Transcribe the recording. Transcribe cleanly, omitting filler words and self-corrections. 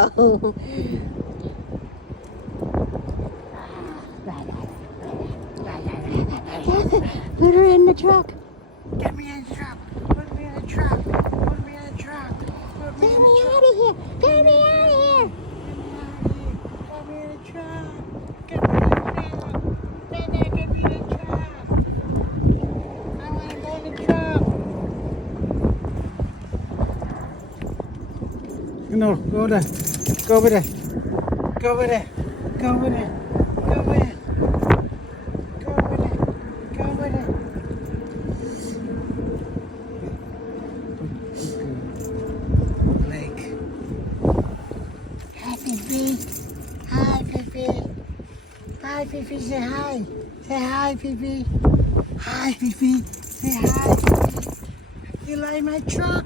Oh. Put her in the truck. Get me in the truck. Put me in the truck. Put me in the truck. Put me Get in me the truck. out of here. Get me out of here. Get me in the truck. Get me in the truck. Dada, get me in the truck. I want to go in the truck. No, go there. Go over there. Go over there. Go over there. Go over there. Go over there. Go over there. Blake. Hi, Fifi. Hi, Fifi. Hi, Fifi. Say hi. Say hi, Fifi. Hi, Fifi. Say hi, Fifi. You like my truck?